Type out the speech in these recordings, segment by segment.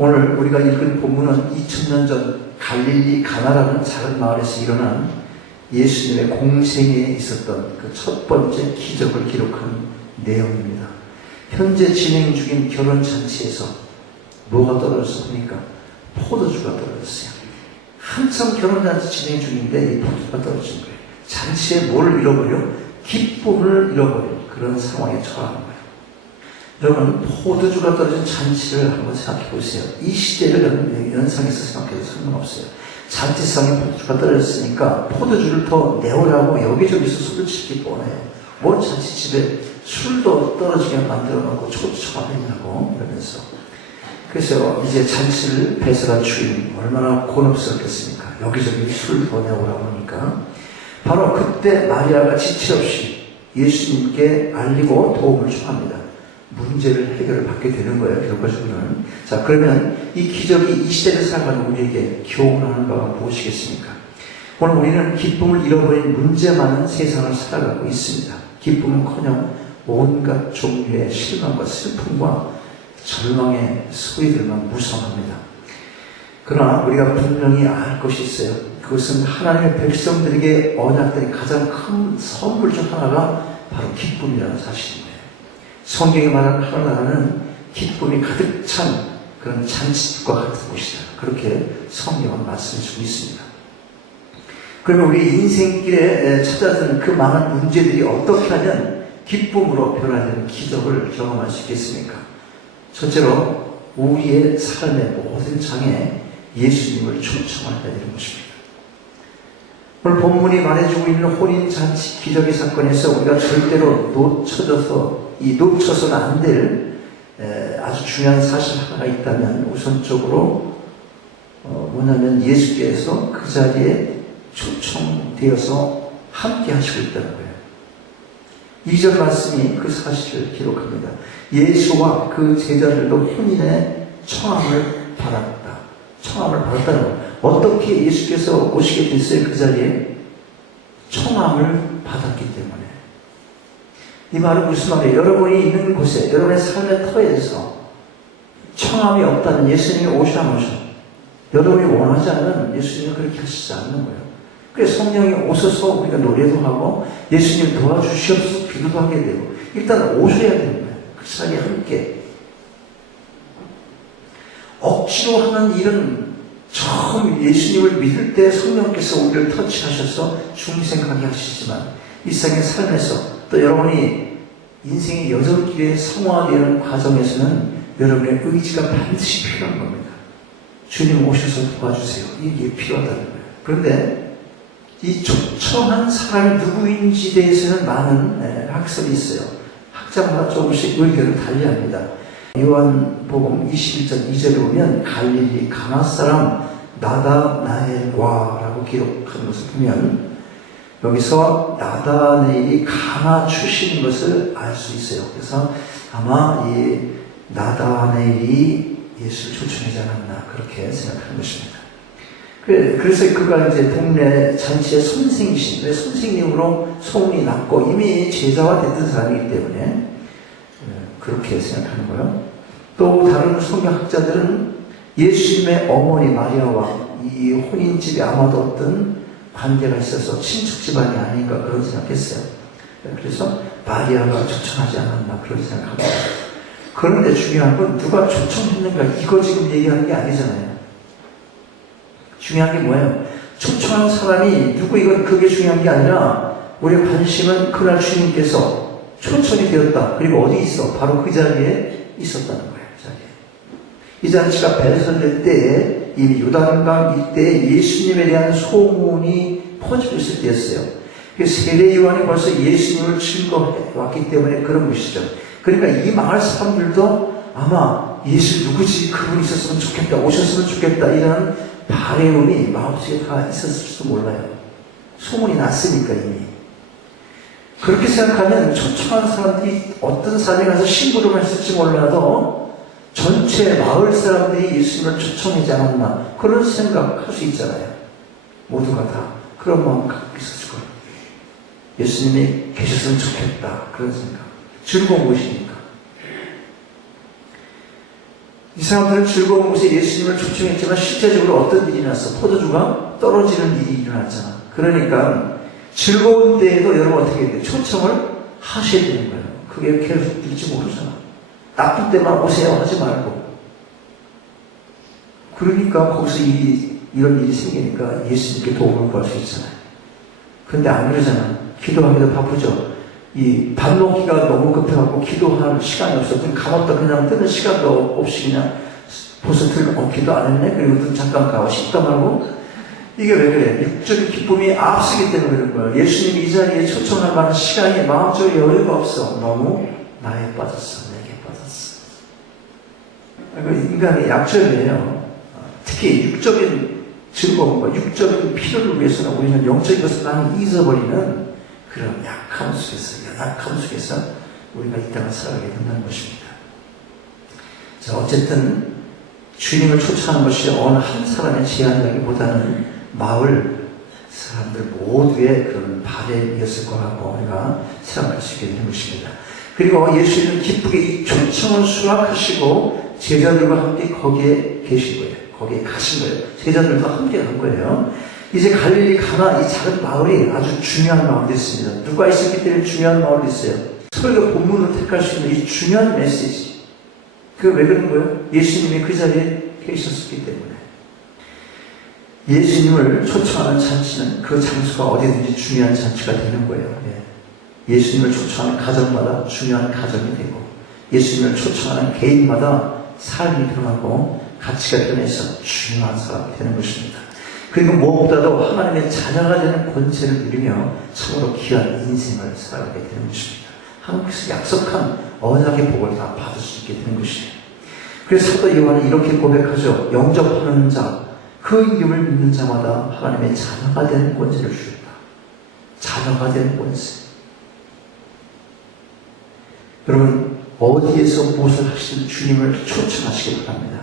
오늘 우리가 읽은 본문은 2000년 전 갈릴리 가나라는 작은 마을에서 일어난 예수님의 공생에 있었던 그 첫 번째 기적을 기록한 내용입니다. 현재 진행 중인 결혼잔치에서 뭐가 떨어졌어 보니까 포도주가 떨어졌어요. 한참 결혼잔치 진행 중인데 이 포도주가 떨어진 거예요. 잔치에 뭘 잃어버려? 기쁨을 잃어버린 그런 상황에 처한 거예요. 여러분, 포도주가 떨어진 잔치를 한번 생각해 보세요. 이 시대를 여러분 연상해서 생각해도 상관없어요. 잔치상에 포도주가 떨어졌으니까 포도주를 더 내오라고 여기저기서 술을 치기 뻔해요. 뭔 잔치집에 술도 떨어지게 만들어 놓고 초청하느냐고 이러면서. 그래서 이제 잔치를 배설한 주인 얼마나 곤혹스럽겠습니까? 여기저기 술 더 내오라고 하니까 바로 그때 마리아가 지체 없이 예수님께 알리고 도움을 청합니다. 문제를 해결을 받게 되는 거예요, 결과적으로는. 자, 그러면 이 기적이 이 시대를 살아가는 우리에게 교훈하는 바가 무엇이겠습니까? 오늘 우리는 기쁨을 잃어버린 문제 많은 세상을 살아가고 있습니다. 기쁨은커녕 온갖 종류의 실망과 슬픔과 절망의 소리들만 무성합니다. 그러나 우리가 분명히 알 것이 있어요. 그것은 하나님의 백성들에게 언약된 가장 큰 선물 중 하나가 바로 기쁨이라는 사실입니다. 성경에 말하는 하나님은 기쁨이 가득 찬 그런 잔치집과 같은 곳이다. 그렇게 성경은 말씀해주고 있습니다. 그러면 우리 인생길에 찾아드는 그 많은 문제들이 어떻게 하면 기쁨으로 변화되는 기적을 경험할 수 있겠습니까? 첫째로 우리의 삶의 모든 장에 예수님을 초청해야 되는 것입니다. 오늘 본문이 말해주고 있는 혼인잔치 기적의 사건에서 우리가 절대로 놓쳐서는 안 될 아주 중요한 사실 하나가 있다면 우선적으로 뭐냐면 예수께서 그 자리에 초청되어서 함께 하시고 있다는 거예요. 2절 말씀이 그 사실을 기록합니다. 예수와 그 제자들도 혼인의 청함을 받았다. 청함을 받았다는 거예요. 어떻게 예수께서 오시게 됐어요? 그 자리에 청함을 받았기 때문에. 이 말은 무슨 말이에요? 여러분이 있는 곳에, 여러분의 삶의 터에서 청함이 없다면 예수님이 오셔 안 오셔? 여러분이 원하지 않으면 예수님은 그렇게 하시지 않는 거예요. 그래서 성령이 오셔서 우리가 노래도 하고 예수님 도와주시옵소서 기도도 하게 되고 일단 오셔야 되는 거예요. 그 자리에 함께. 억지로 하는 일은 처음 예수님을 믿을 때 성령께서 우리를 터치하셔서 중생하게 하시지만 일상의 삶에서 또 여러분이 인생의 여정길에 성화되는 과정에서는 여러분의 의지가 반드시 필요한 겁니다. 주님 오셔서 도와주세요. 이게 필요하다는 거예요. 그런데 이 초청한 사람이 누구인지에 대해서는 많은 학설이 있어요. 학자마다 조금씩 의견을 달리합니다. 요한복음 21장 2절에 보면 갈릴리 가나 사람 나다나엘과라고 기록하는 것을 보면 여기서 나다나엘이 가나 출신인 것을 알 수 있어요. 그래서 아마 이 나다나엘이 예수를 초청하지 않았나 그렇게 생각하는 것입니다. 그래서 그가 이제 동네 잔치의 선생이신, 선생님으로 소문이 났고 이미 제자가 됐던 사람이기 때문에 그렇게 생각하는 거예요. 또 다른 성경학자들은 예수님의 어머니 마리아와 이 혼인집에 아마도 어떤 관계가 있어서 친척 집안이 아닌가 그런 생각했어요. 그래서 마리아가 초청하지 않았나 그런 생각합니다. 그런데 중요한 건 누가 초청했는가 이거 지금 얘기하는 게 아니잖아요. 중요한 게 뭐예요? 초청한 사람이 누구 이건 그게 중요한 게 아니라 우리의 관심은 그날 주님께서 초청이 되었다. 그리고 어디 있어? 바로 그 자리에 있었다는 거예요. 이 잔치가 배설될 때에 이미 요단강 일대에 예수님에 대한 소문이 퍼지고 있을 때였어요. 세례 요한이 벌써 예수님을 증거해 왔기 때문에 그런 것이죠. 그러니까 이 마을 사람들도 아마 예수 누구지? 그분이 있었으면 좋겠다. 오셨으면 좋겠다. 이런 바램이 마음속에 다 있었을지도 몰라요. 소문이 났으니까 이미. 그렇게 생각하면 초청한 사람들이 어떤 사람이 가서 심부름을 했을지 몰라도 전체 마을 사람들이 예수님을 초청하지 않았나 그런 생각할 수 있잖아요. 모두가 다 그런 마음 갖고 있었을 거예요. 예수님이 계셨으면 좋겠다 그런 생각. 즐거운 것이니까. 이 사람들은 즐거운 곳에 예수님을 초청했지만 실제적으로 어떤 일이 났어? 포도주가 떨어지는 일이 일어났잖아. 그러니까 즐거운 때에도 여러분 어떻게 해야 돼? 초청을 하셔야 되는 거예요. 그게 계속 될지 모르잖아. 나쁜 때만 오세요 하지 말고. 그러니까 거기서 이런 일이 생기니까 예수님께 도움을 구할 수 있잖아요. 그런데 안 그러잖아. 기도하기도 바쁘죠. 이 밥 먹기가 너무 급해갖고 기도할 시간이 없어. 그냥 가만다 그냥 뜨는 시간도 없이 그냥 벌써 기도 안 했네? 그리고 잠깐 가고 싶다 말고. 이게 왜 그래? 육적인 기쁨이 앞서기 때문에 그런 거야. 예수님이 이 자리에 초청할 만한 시간이 마음적인 여유가 없어. 너무 나에 빠졌어. 내게 빠졌어. 인간의 약점이에요. 특히 육적인 즐거움과 육적인 필요를 위해서는 우리는 영적인 것을 많이 잊어버리는 그런 약함 속에서, 연약함 속에서 우리가 이 땅을 살아가게 된다는 것입니다. 자, 어쨌든 주님을 초청하는 것이 어느 한 사람의 제안이라기보다는 마을 사람들 모두의 그런 바램이었을 거라고 우리가 생각할 수 있게 되는 것입니다. 그리고 예수님은 기쁘게 이 초청을 수락하시고 제자들과 함께 거기에 계신 거예요. 거기에 가신 거예요. 제자들과 함께 간 거예요. 이제 갈릴리 가나 이 작은 마을이 아주 중요한 마을이 됐습니다. 누가 있었기 때문에 중요한 마을이 있어요. 설교 본문을 택할 수 있는 이 중요한 메시지. 그게 왜 그런 거예요? 예수님이 그 자리에 계셨었기 때문에. 예수님을 초청하는 잔치는 그 장소가 어디든지 중요한 잔치가 되는 거예요. 예수님을 초청하는 가정마다 중요한 가정이 되고, 예수님을 초청하는 개인마다 삶이 변하고 가치가 변해서 중요한 사람이 되는 것입니다. 그리고 무엇보다도 하나님의 자녀가 되는 권세를 누리며 참으로 귀한 인생을 살아가게 되는 것입니다. 하나님께서 약속한 언약의 복을 다 받을 수 있게 되는 것이에요. 그래서 사도 요한은 이렇게 고백하죠. 영접하는 자, 그 이름을 믿는 자마다 하나님의 자녀가 되는 권세를 주셨다. 자녀가 되는 권세. 여러분, 어디에서 무엇을 하시든 주님을 초청하시기 바랍니다.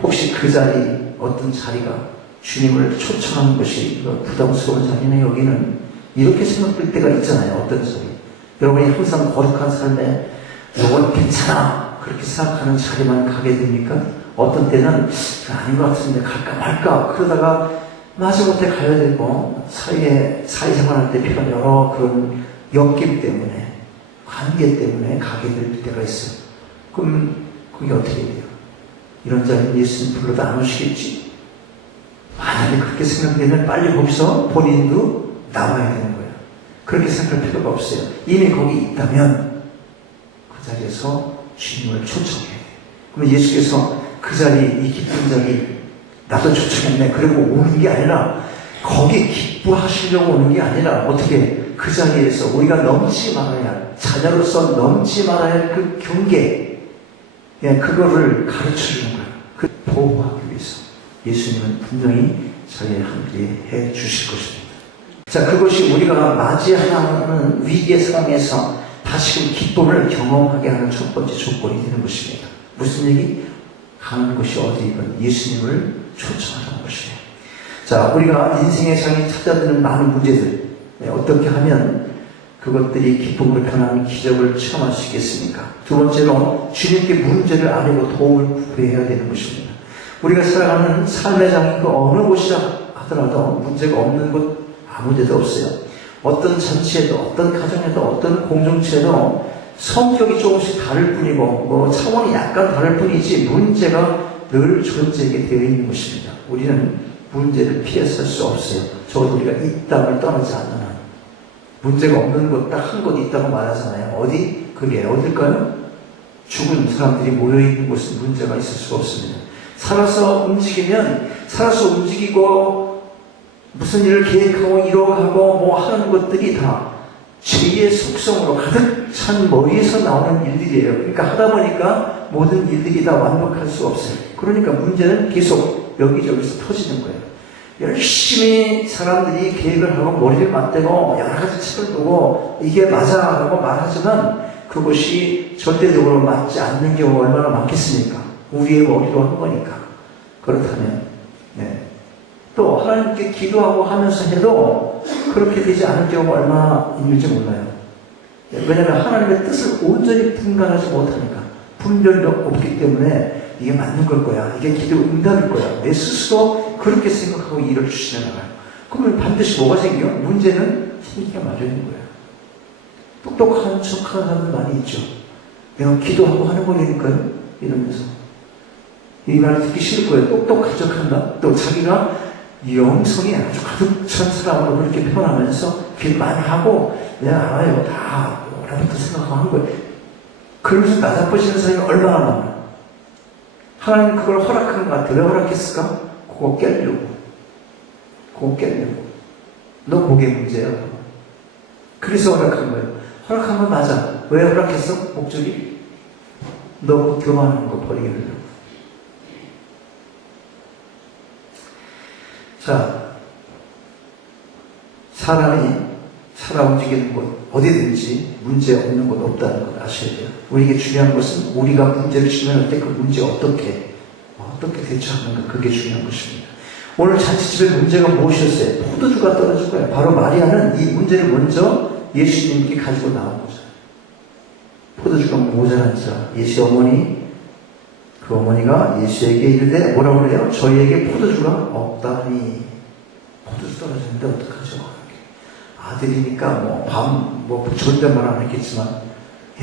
혹시 그 자리, 어떤 자리가 주님을 초청하는 것이 부담스러운 자리네, 여기는 이렇게 생각될 때가 있잖아요. 어떤 자리. 여러분이 항상 거룩한 삶에 이건 괜찮아 그렇게 생각하는 자리만 가게 됩니까? 어떤 때는 아닌 것 같은데 갈까 말까 그러다가 마지못해 가야 되고 사회생활할 때 필요한 여러 그런 엮임 때문에 관계 때문에 가게 될 때가 있어요. 그럼 그게 어떻게 돼요? 이런 자리는 예수님 불러도 안 오시겠지? 만약에 그렇게 생각되면 빨리 거기서 본인도 나와야 되는 거예요. 그렇게 생각할 필요가 없어요. 이미 거기 있다면 그 자리에서 주님을 초청해야 돼요. 그러면 예수께서 그 자리, 이 기쁜 자리 나도 초청했네 그리고 오는 게 아니라 거기 기뻐하시려고 오는 게 아니라 어떻게 그 자리에서 우리가 넘지 말아야 할 자녀로서 넘지 말아야 할 그 경계 그거를 가르쳐주는 거예요. 그 보호하기 위해서 예수님은 분명히 저희에 함께 해 주실 것입니다. 자, 그것이 우리가 맞이하는 위기의 상황에서 다시금 기쁨을 경험하게 하는 첫 번째 조건이 되는 것입니다. 무슨 얘기? 가는 곳이 어디이건 예수님을 초청하는 것이에요. 자, 우리가 인생의 장에 찾아드는 많은 문제들 어떻게 하면 그것들이 기쁨으로 변하는 기적을 체험할 수 있겠습니까? 두 번째로 주님께 문제를 아뢰고 도움을 구해야 되는 것입니다. 우리가 살아가는 삶의 장이 그 어느 곳이라 하더라도 문제가 없는 곳 아무 데도 없어요. 어떤 잔치에도 어떤 가정에도 어떤 공동체에도 성격이 조금씩 다를 뿐이고 차원이 약간 다를 뿐이지 문제가 늘 존재하게 되어 있는 것입니다. 우리는 문제를 피해설 수 없어요. 적어도 우리가 이 땅을 떠나지 않는 한. 문제가 없는 곳 딱 한 곳 있다고 말하잖아요. 어디? 그게 어딜까요? 죽은 사람들이 모여있는 곳은 문제가 있을 수가 없습니다. 살아서 움직이고 무슨 일을 계획하고 이뤄가고 하는 것들이 다 죄의 속성으로 가득 찬 머리에서 나오는 일들이에요. 그러니까 하다 보니까 모든 일들이 다 완벽할 수 없어요. 그러니까 문제는 계속 여기저기서 터지는 거예요. 열심히 사람들이 계획을 하고 머리를 맞대고 여러 가지 책을 보고 이게 맞아 라고 말하지만 그것이 절대적으로 맞지 않는 경우가 얼마나 많겠습니까? 우리의 머리로 한 거니까. 그렇다면 또 하나님께 기도하고 하면서 해도 그렇게 되지 않은 경우가 얼마나 있는지 몰라요. 왜냐하면 하나님의 뜻을 온전히 분간하지 못하니까 분별력 없기 때문에 이게 맞는 걸 거야. 이게 기도 응답일 거야. 내 스스로 그렇게 생각하고 일을 추진해 나가요. 그러면 반드시 뭐가 생겨? 문제는 생기게 마련인 거예요. 똑똑한 척하는 사람들 많이 있죠. 내가 기도하고 하는 거니까요. 이러면서. 이 말을 듣기 싫을 거예요. 똑똑한 척한다. 또 자기가 영성이 아주 가득 찬 사람으로 그렇게 표현하면서 길 많이 하고 내가 알아요. 다 라부터 생각하고 하는 거예요. 그러면서 나자빠지는 사람이 얼마나 많아. 하나님 그걸 허락하는 것 같아. 왜 허락했을까? 그거 깨려고. 너 그게 문제야. 그래서 허락한 거예요. 허락한 건 맞아. 왜 허락했어? 목적이? 너 교만하는 거 버리게 하려고. 자, 사람이 살아 움직이는 곳, 어디든지 문제 없는 곳 없다는 걸 아셔야 돼요. 우리에게 중요한 것은 우리가 문제를 직면할 때 그 문제 어떻게 대처하는가, 그게 중요한 것입니다. 오늘 잔치집에 문제가 무엇이었어요? 포도주가 떨어질 거예요. 바로 마리아는 이 문제를 먼저 예수님께 가지고 나온 거죠. 포도주가 모자란 자, 예수 어머니, 그 어머니가 예수에게 이르되 뭐라고 그래요? 저희에게 포도주가 없다니. 포도주 떨어졌는데 어떡하죠? 아들이니까 존댓말 안 했겠지만,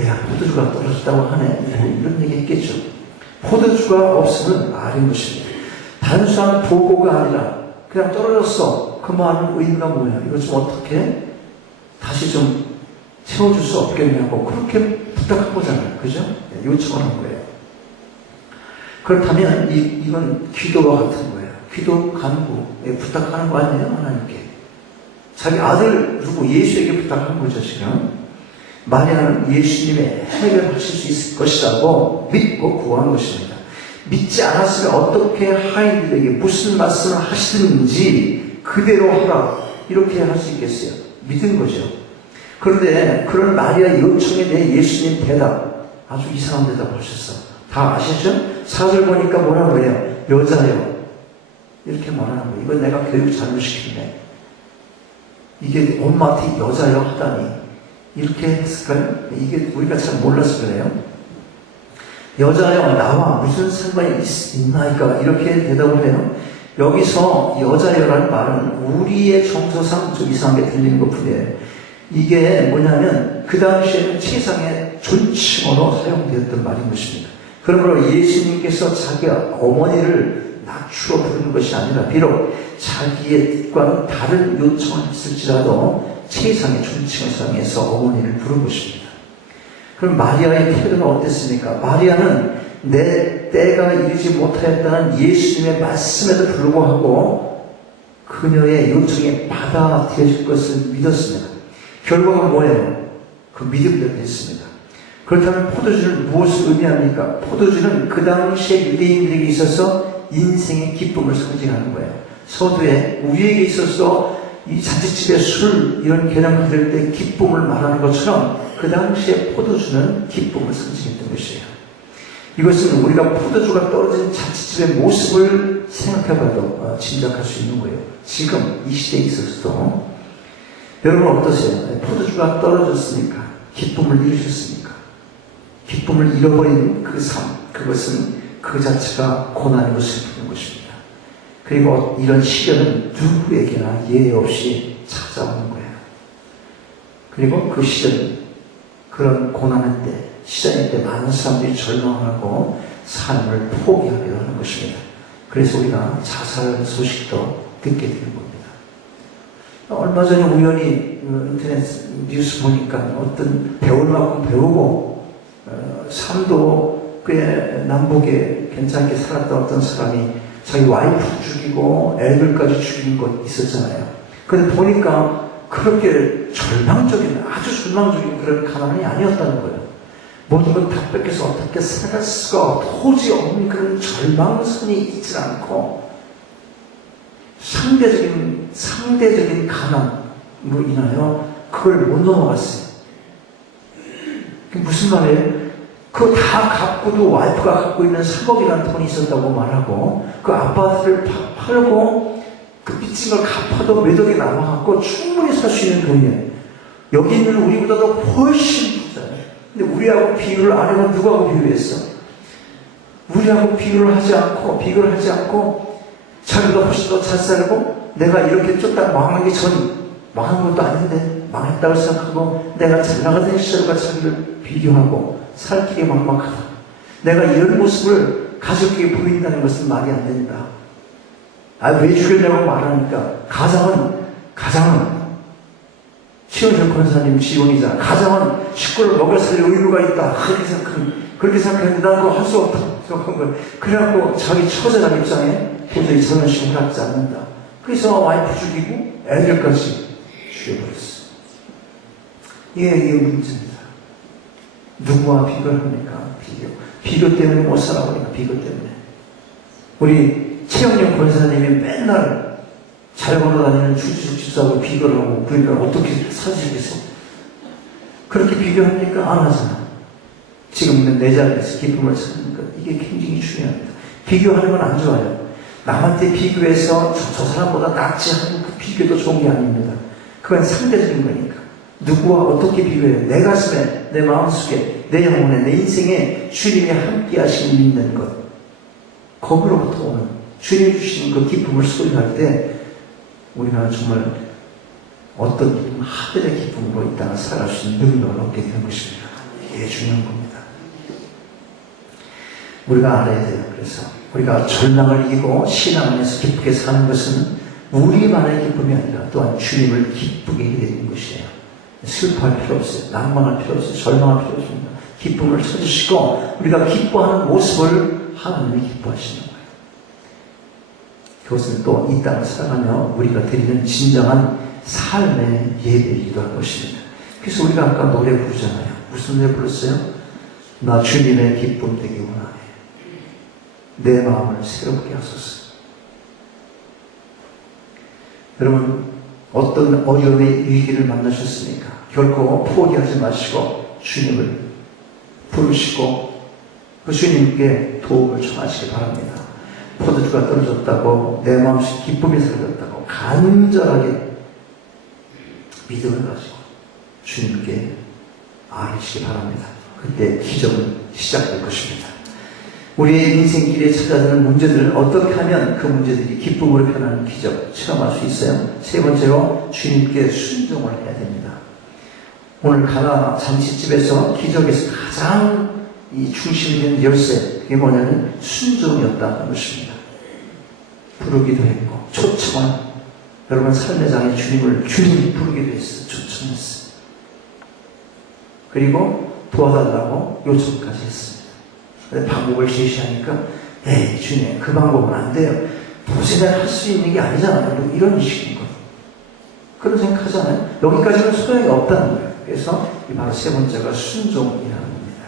야, 포도주가 떨어졌다고 하네. 이런 얘기 했겠죠. 포도주가 없으면 아린 것입니다. 단순한 보고가 아니라 그냥 떨어졌어. 그 말은 의미가 뭐야? 이거 좀 어떻게 다시 좀 채워줄 수 없겠냐고 그렇게 부탁한 거잖아요. 그죠? 요청을 한 거예요. 그렇다면 이건 기도와 같은 거예요. 기도 간구에 부탁하는 거 아니에요? 하나님께. 자기 아들 누구 예수에게 부탁한 거죠. 지금 마리아는 예수님의 해결하실 수 있을 것이라고 믿고 구한 것입니다. 믿지 않았으면 어떻게 하인들에게 무슨 말씀을 하시든지 그대로 하라 이렇게 할 수 있겠어요? 믿은 거죠. 그런데 그런 마리아의 요청에 대해 예수님 대답 아주 이상한 대답을 하셨어. 다 아시죠? 4절 보니까 뭐라고 해요? 여자요. 이렇게 말하는 거예요. 이건 내가 교육 잘못시켰네. 이게 엄마한테 여자요 하다니 이렇게 했을까요? 이게 우리가 잘 몰라서 그래요. 여자요 나와 무슨 상관이 있나이까 이렇게 대답을 해요. 여기서 여자요라는 말은 우리의 정서상 좀 이상하게 들리는 것 뿐이에요. 이게 뭐냐면 그 당시에는 세상의 존칭어로 사용되었던 말인 것입니다. 그러므로 예수님께서 자기 어머니를 낮추어 부르는 것이 아니라 비록 자기의 뜻과는 다른 요청을 했을지라도 세상의 존칭을 사용해서 어머니를 부른 것입니다. 그럼 마리아의 태도는 어땠습니까? 마리아는 내 때가 이르지 못하였다는 예수님의 말씀에도 불구하고 그녀의 요청에 받아들여질 것을 믿었습니다. 결과가 뭐예요? 그 믿음대로 됐습니다. 그렇다면 포도주는 무엇을 의미합니까? 포도주는 그 당시에 유대인들에게 있어서 인생의 기쁨을 상징하는 거예요. 서두에 우리에게 있어서 이 잔치집에 술 이런 개념 가질 때 기쁨을 말하는 것처럼 그 당시에 포도주는 기쁨을 상징했던 것이에요. 이것은 우리가 포도주가 떨어진 잔치집의 모습을 생각해봐도 짐작할 수 있는 거예요. 지금 이 시대에 있어서도 여러분 어떠세요? 포도주가 떨어졌으니까 기쁨을 잃으셨으니까 기쁨을 잃어버린 그 삶, 그것은 그 자체가 고난이고 슬픈 것입니다. 그리고 이런 시련은 누구에게나 예외 없이 찾아오는 거예요. 그리고 그 시련은 그런 고난의 때, 시련일 때 많은 사람들이 절망하고 삶을 포기하기도 하는 것입니다. 그래서 우리가 자살 소식도 듣게 되는 겁니다. 얼마 전에 우연히 인터넷 뉴스 보니까 어떤 배울 만큼 배우고 삶도 꽤 남북에 괜찮게 살았던 어떤 사람이 자기 와이프 죽이고 애들까지 죽인 것 있었잖아요. 근데 보니까 그렇게 아주 절망적인 그런 가난이 아니었다는 거예요. 모든 걸 다 뺏겨서 어떻게 살아갈 수가 도저히 없는 그런 절망선이 있지 않고 상대적인 가난으로 인하여 그걸 못 넘어갔어요. 그게 무슨 말이에요? 그거 다 갖고도 와이프가 갖고 있는 3억이라는 돈이 있었다고 말하고 그 아파트를 팔고 그 빚진 걸 갚아도 몇 억이 남아갖고 충분히 살 수 있는 돈이에요. 여기 있는 우리보다도 훨씬 부자예요. 근데 우리하고 비유를 안 해서 누구하고 비유했어? 우리하고 비교를 하지 않고 자기가 훨씬 더 잘 살고 내가 이렇게 쫓다 망하기 전 망한 것도 아닌데 망했다고 생각하고 내가 잘 나가던 시절과 자기를 비교하고 살 길이 막막하다. 내가 이런 모습을 가족에게 보인다는 것은 말이 안 된다. 왜 죽였냐고 말하니까 가장은 최원철 권사님 지원이잖아. 가장은 식구를 먹여 살릴 의무가 있다. 그렇게 생각했는데 나는 그거 할 수 없다 생각한 거야. 그래갖고 자기 처제라는 입장에 도저히 저런 식으로 하지 않는다. 그래서 와이프 죽이고 애들까지 죽여버렸어. 이게 문제입니다. 누구와 비교를 합니까? 비교 때문에 못 살아버리니까 비교 때문에. 우리 최영렬 권사님이 맨날 잘 걸어다니는 주집사하고 비교를 하고 그러니까 어떻게 사시겠어? 그렇게 비교합니까? 안 하잖아. 지금 내 자리에서 기쁨을 찾으니까 이게 굉장히 중요합니다. 비교하는 건 안 좋아요. 남한테 비교해서 저 사람보다 낫지 하는 그 비교도 좋은 게 아닙니다. 그건 상대적인 거니까. 누구와 어떻게 비교해요? 내 가슴에, 내 마음속에, 내 영혼에, 내 인생에 주님이 함께 하시는 믿는 것. 거기로부터 오는 주님이 주시는 그 기쁨을 소유할 때 우리가 정말 어떤 기쁨, 하늘의 기쁨으로 이 땅을 살아갈 수 있는 능력을 얻게 되는 것입니다. 이게 중요한 겁니다. 우리가 알아야 돼요. 그래서 우리가 절망을 이기고 신앙 안에서 기쁘게 사는 것은 우리만의 기쁨이 아니라 또한 주님을 기쁘게 하게 되는 것이에요. 슬퍼할 필요 없어요. 낭만할 필요 없어요. 절망할 필요 없습니다. 기쁨을 찾으시고 우리가 기뻐하는 모습을 하나님이 기뻐하시는 거예요. 그것은 또 이 땅을 살아가며 우리가 드리는 진정한 삶의 예배이기도 할 것입니다. 그래서 우리가 아까 노래 부르잖아요. 무슨 노래 불렀어요? 나 주님의 기쁨 되기 원하네. 내 마음을 새롭게 하소서. 여러분, 어떤 어려움의 위기를 만나셨습니까? 결코 포기하지 마시고 주님을 부르시고 그 주님께 도움을 청하시기 바랍니다. 포도주가 떨어졌다고 내 마음속 기쁨이 사라졌다고 간절하게 믿음을 가지고 주님께 아뢰시기 바랍니다. 그때 기적은 시작될 것입니다. 우리의 인생길에 찾아드는 문제들을 어떻게 하면 그 문제들이 기쁨으로 변하는 기적 체험할 수 있어요? 세 번째로 주님께 순종을 해야 됩니다. 오늘 가나 잔치집에서 기적에서 가장 이 중심이 되는 열쇠, 그게 뭐냐면 순종이었다는 것입니다. 부르기도 했고 초청한 여러분 삶의 장에 주님이 부르기도 했어요. 초청했어요. 그리고 도와달라고 요청까지 했습니다. 방법을 제시하니까 에이 주님 그 방법은 안 돼요. 도저히 내가 할 수 있는 게 아니잖아요. 이런 식인 거예요. 그런 생각하잖아요. 여기까지는 소용이 없다는 거예요. 그래서 바로 세 번째가 순종이라는 겁니다.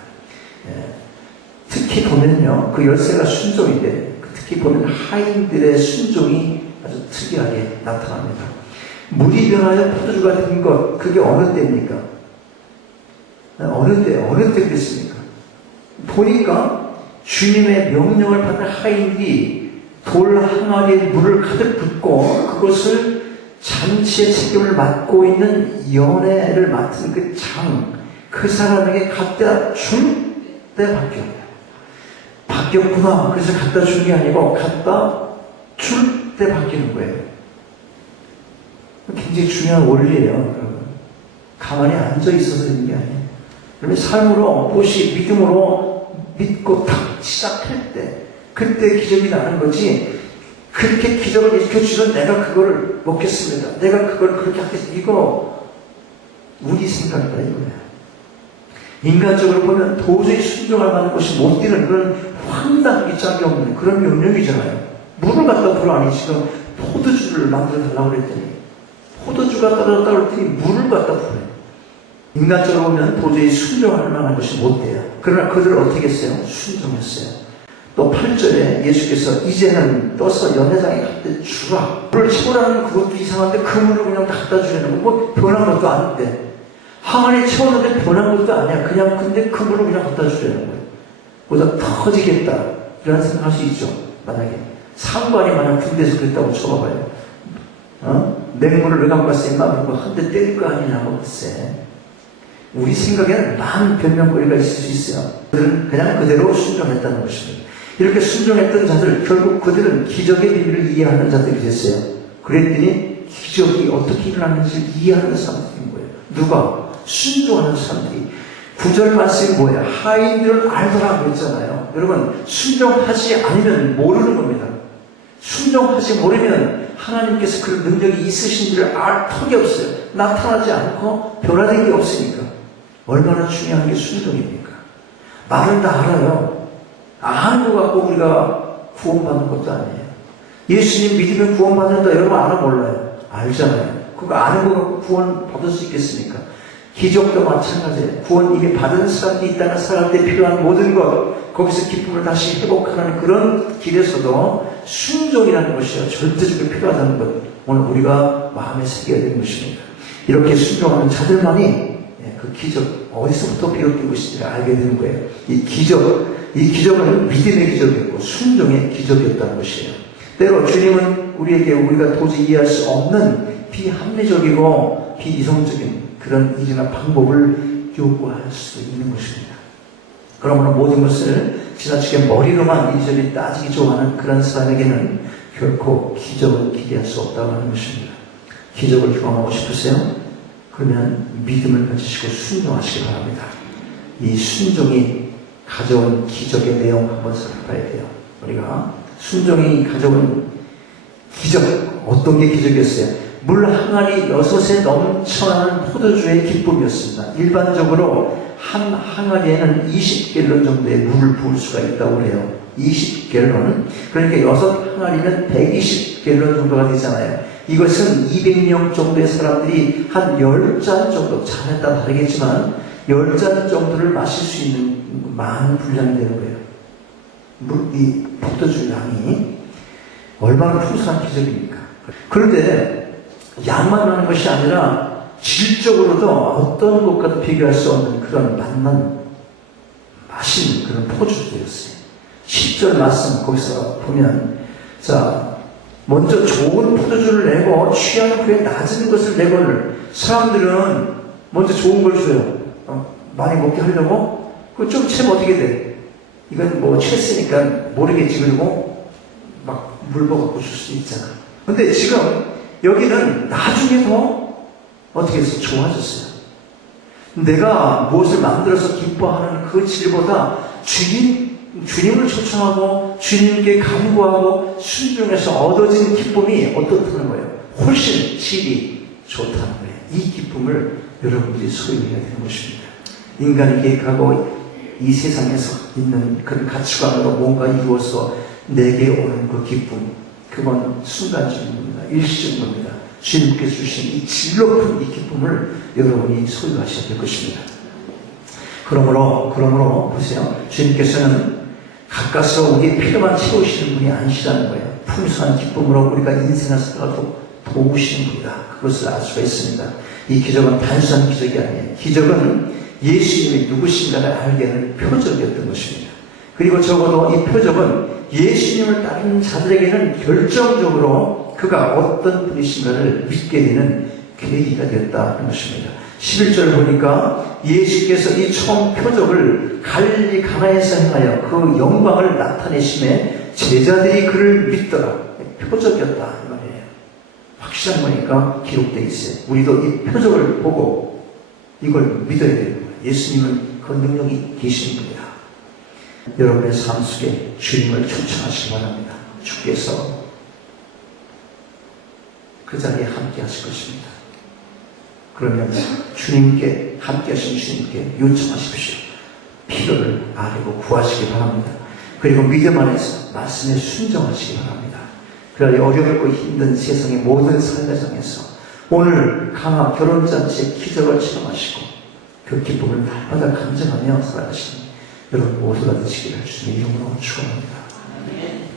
특히 보면요 그 열쇠가 순종인데 특히 보면 하인들의 순종이 아주 특이하게 나타납니다. 물이 변하여 포도주가 된 것 그게 어느 때입니까? 어느 때 그랬습니까? 보니까 주님의 명령을 받는 하인들이 돌 항아리에 물을 가득 붓고 그것을 잔치의 책임을 맡고 있는 연애를 맡은 그 사람에게 갖다 줄 때 바뀌었구나. 그래서 갖다 준 게 아니고 갖다 줄 때 바뀌는 거예요. 굉장히 중요한 원리예요. 여러분. 가만히 앉아 있어서 있는 게 아니에요. 그러면 삶으로 무엇이 믿음으로 믿고 탁 시작할 때 그때 기적이 나는 거지. 그렇게 기적을 일으켜주면 내가 그거를 먹겠습니다. 내가 그걸 그렇게 하겠습니다. 이거 우리 생각이다 이거예요. 인간적으로 보면 도저히 순종할 만한 것이 못 되는 그런 황당하기 짝이 없는 그런 명령이잖아요. 물을 갖다 부어 아니 지금 포도주를 만들어 달라고 그랬더니 포도주가 떨어졌다고 그랬더니 물을 갖다 부어요. 인간적으로 보면 도저히 순종할 만한 것이 못 돼요. 그러나 그들을 어떻게 했어요? 순종했어요. 또 8절에 예수께서 이제는 떠서 연회장에 갈 때 주라. 물을 채우라는 그것도 이상한데 그 물을 그냥 갖다 주려는 거 뭐 변한 것도 아닌데 항아리에 채웠는데 변한 것도 아니야. 그냥 근데 그 물을 그냥 갖다 주려는 거예요. 그러다 터지겠다 이런 생각할 수 있죠. 만약에 상관이 만약 군대에서 그랬다고 쳐봐봐요. 냉물을 왜 갖고 왔어? 임마 그거 한 대 때릴 거 아니냐고 글쎄. 우리 생각에는 만 변명거리가 있을 수 있어요. 그들은 그냥 그대로 순종했다는 것입니다. 이렇게 순종했던 자들, 결국 그들은 기적의 비밀을 이해하는 자들이 됐어요. 그랬더니 기적이 어떻게 일어나는지 이해하는 사람들인 거예요. 누가? 순종하는 사람들이. 9절 말씀이 뭐예요? 하인들은 알더라고 했잖아요. 여러분, 순종하지 않으면 모르는 겁니다. 순종하지 모르면 하나님께서 그런 능력이 있으신지를 알 턱이 없어요. 나타나지 않고 변화된 게 없으니까. 얼마나 중요한 게 순종입니까? 말은 다 알아요. 아는 거 갖고 우리가 구원받는 것도 아니에요. 예수님 믿으면 구원받는다. 여러분 알아 몰라요? 알잖아요. 그거 아는 거 갖고 구원 받을 수 있겠습니까? 기적도 마찬가지예요. 구원 이미 받은 사람이 있다는 사람한테 필요한 모든 것, 거기서 기쁨을 다시 회복하는 그런 길에서도 순종이라는 것이요, 절대적으로 필요하다는 것, 오늘 우리가 마음에 새겨야 되는 것입니다. 이렇게 순종하는 자들만이 그 기적, 어디서부터 비롯된 것인지를 알게 되는 거예요. 이 기적은 믿음의 기적이었고 순종의 기적이었다는 것이에요. 때로 주님은 우리에게 우리가 도저히 이해할 수 없는 비합리적이고 비이성적인 그런 일이나 방법을 요구할 수 있는 것입니다. 그러므로 모든 것을 지나치게 머리로만 이리저리 따지기 좋아하는 그런 사람에게는 결코 기적을 기대할 수 없다고 하는 것입니다. 기적을 경험하고 싶으세요? 그러면 믿음을 가지시고 순종하시기 바랍니다. 이 순종이 가져온 기적의 내용 한번 살펴봐야 돼요. 우리가 순종이 가져온 기적, 어떤 게 기적이었어요? 물 항아리 6에 넘쳐나는 포도주의 기쁨이었습니다. 일반적으로 한 항아리에는 20갤런 정도의 물을 부을 수가 있다고 해요. 20갤런. 그러니까 6 항아리는 120갤런 정도가 되잖아요. 이것은 200명 정도의 사람들이 한 10잔 정도, 잔에 따라 다르겠지만 10잔 정도를 마실 수 있는 많은 분량이 되는 거예요. 이 포도주 양이 얼마나 풍성한 기적입니까? 그런데 양만 하는 것이 아니라 질적으로도 어떤 것과도 비교할 수 없는 그런 맛있는 그런 포도주였어요. 10절 말씀 거기서 보면, 자, 먼저 좋은 포도주를 내고 취한 후에 낮은 것을 내고는, 사람들은 먼저 좋은 걸 줘요. 많이 먹게 하려고. 그거 좀 채면 어떻게 돼? 이건 뭐 취했으니까 모르겠지. 그리고 막 물먹고 줄 수 있잖아. 근데 지금 여기는 나중에 더 어떻게 해서 좋아졌어요. 내가 무엇을 만들어서 기뻐하는 그 질보다 주님을 초청하고 주님께 간구하고 순종해서 얻어진 기쁨이 어떻다는 거예요? 훨씬 질이 좋다는 거예요. 이 기쁨을 여러분들이 소유해야 되는 것입니다. 인간이 계획하고 이 세상에서 있는 그런 가치관으로 뭔가 이루어서 내게 오는 그 기쁨, 그건 순간적인 겁니다. 일시적인 겁니다. 주님께서 주신 이 질 높은 이 기쁨을 여러분이 소유하셔야 될 것입니다. 그러므로 보세요. 주님께서는 가까스로 우리의 필요만 채우시는 분이 아니시라는 거예요. 풍성한 기쁨으로 우리가 인생을 살아도 도우시는 분이다. 그것을 알 수가 있습니다. 이 기적은 단순한 기적이 아니에요. 기적은 예수님이 누구신가를 알게 하는 표적이었던 것입니다. 그리고 적어도 이 표적은 예수님을 따르는 자들에게는 결정적으로 그가 어떤 분이신가를 믿게 되는 계기가 됐다는 것입니다. 11절 보니까 예수께서 이 처음 표적을 갈릴리 가나에서 행하여 그 영광을 나타내심에 제자들이 그를 믿더라. 표적이었다 이 말이에요. 확실한 거니까 기록되어 있어요. 우리도 이 표적을 보고 이걸 믿어야 되는 거예요. 예수님은 그 능력이 계신 분이다. 여러분의 삶 속에 주님을 초청하시기 바랍니다. 주께서 그 자리에 함께 하실 것입니다. 그러면 주님께, 함께 하신 주님께 요청하십시오. 필요를 아뢰고 구하시기 바랍니다. 그리고 믿음 안에서 말씀에 순종하시기 바랍니다. 그러나 어렵고 힘든 세상의 모든 삶의장에서 오늘 강화 결혼잔치의 기적을 체험하시고 그 기쁨을 날마다 감정하며 살아가시는 여러분 모두가 되시기를 주님의 이름으로 축원합니다.